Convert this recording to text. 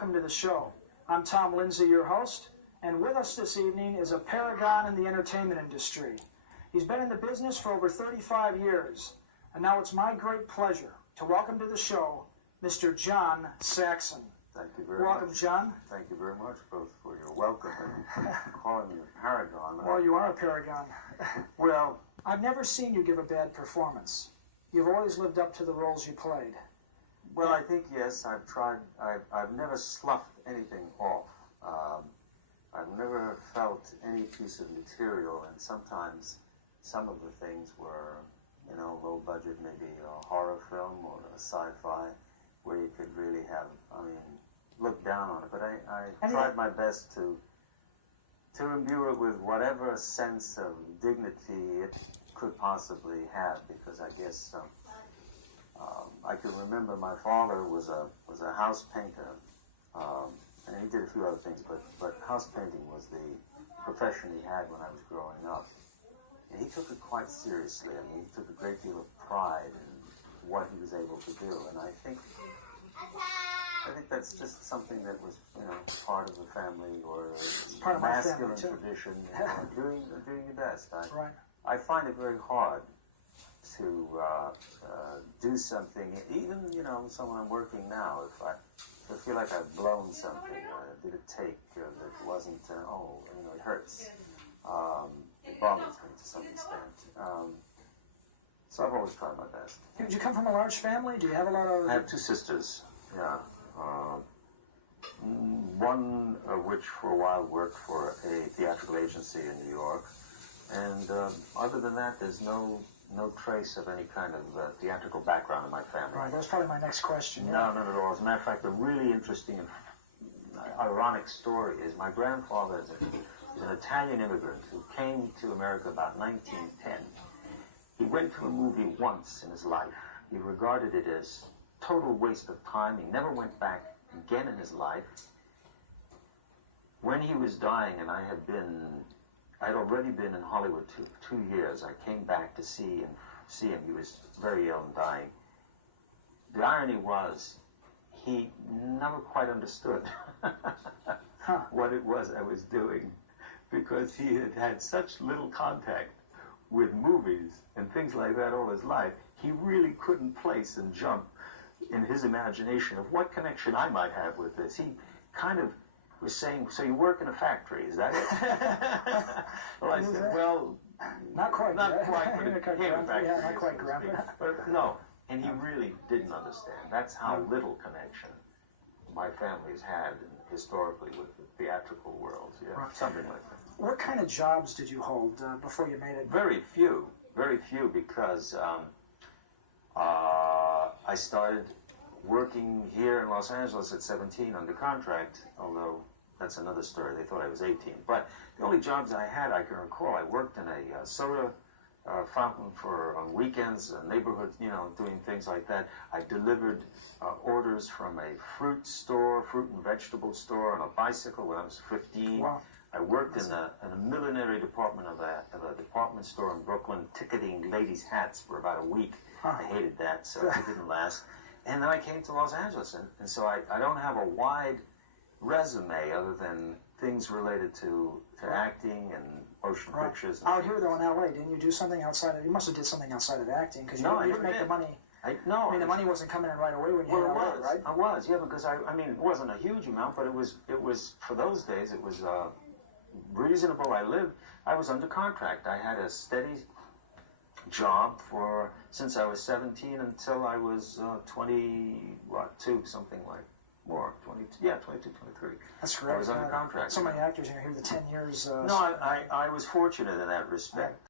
welcome to the show. I'm Tom Lindsey, your host, and with us this evening is a paragon in the entertainment industry. He's been in the business for over 35 years, and now it's my great pleasure to welcome to the show Mr. John Saxon. Thank you very much. Welcome, John. Thank you very much, both for your welcome and calling me a paragon. Well, you are a paragon. Well, I've never seen you give a bad performance. You've always lived up to the roles you played. well, I think, yes, I've tried. I've never sloughed anything off. I've never felt any piece of material, and sometimes some of the things were, low budget, maybe a horror film or a sci-fi, where you could really have, look down on it. But I tried my best to imbue it with whatever sense of dignity it could possibly have, because I guess I can remember my father was a house painter, and he did a few other things, but house painting was the profession he had when I was growing up. And he took it quite seriously. He took a great deal of pride in what he was able to do, and I think that's just something that was, part of the family, or part of my masculine family, too. tradition. Doing your best. Right. I find it very hard to do something, even someone I'm working now. If I feel like I've blown something, did a take that wasn't, it hurts. It bothers me to some extent. So I've always tried my best. Did you come from a large family? Do you have a lot of... I have two sisters, yeah. One of which for a while worked for a theatrical agency in New York. And other than that, there's no trace of any kind of theatrical background in my family. Right, that's probably my next question. Yeah. No, not at all. As a matter of fact, a really interesting and ironic story is my grandfather is an Italian immigrant who came to America about 1910. He went to a movie once in his life. He regarded it as total waste of time. He never went back again in his life. When he was dying, and I'd already been in Hollywood two years. I came back to see him. He was very ill and dying. The irony was, he never quite understood what it was I was doing, because he had had such little contact with movies and things like that all his life. He really couldn't place and jump in his imagination of what connection I might have with this. He kind of was saying, "So you work in a factory, is that it?" Well, I said, "Well, not quite. Not quite, but it became a factory. Yeah, not quite, so to Grandpa. speak. But no, and he really didn't understand. That's how little connection my family's had historically with the theatrical world. Yeah, Right. something like that. What kind of jobs did you hold before you made it? Very few, because I started working here in Los Angeles at 17 under contract, although that's another story. They thought I was 18. But the only jobs I had, I can recall, I worked in a soda fountain on weekends, neighborhood, doing things like that. I delivered orders from a fruit and vegetable store on a bicycle when I was 15. Wow. I worked in a millinery department of a department store in Brooklyn, ticketing ladies' hats for about a week. I hated that, so it didn't last. And then I came to Los Angeles, and so I don't have a wide resume other than things related to acting and motion pictures. And Out here, though, in L.A., didn't you do something outside of... You must have did something outside of acting, because you didn't make the money... the money wasn't coming in right away when you Well, were it in LA, was, right? I was, yeah, because it wasn't a huge amount, but it was for those days, it was reasonable. I was under contract. I had a steady job since I was 17 until I was 22, something like more, 22, 23. That's great. I was under contract. So many actors, here the 10 years... No, I was fortunate in that respect.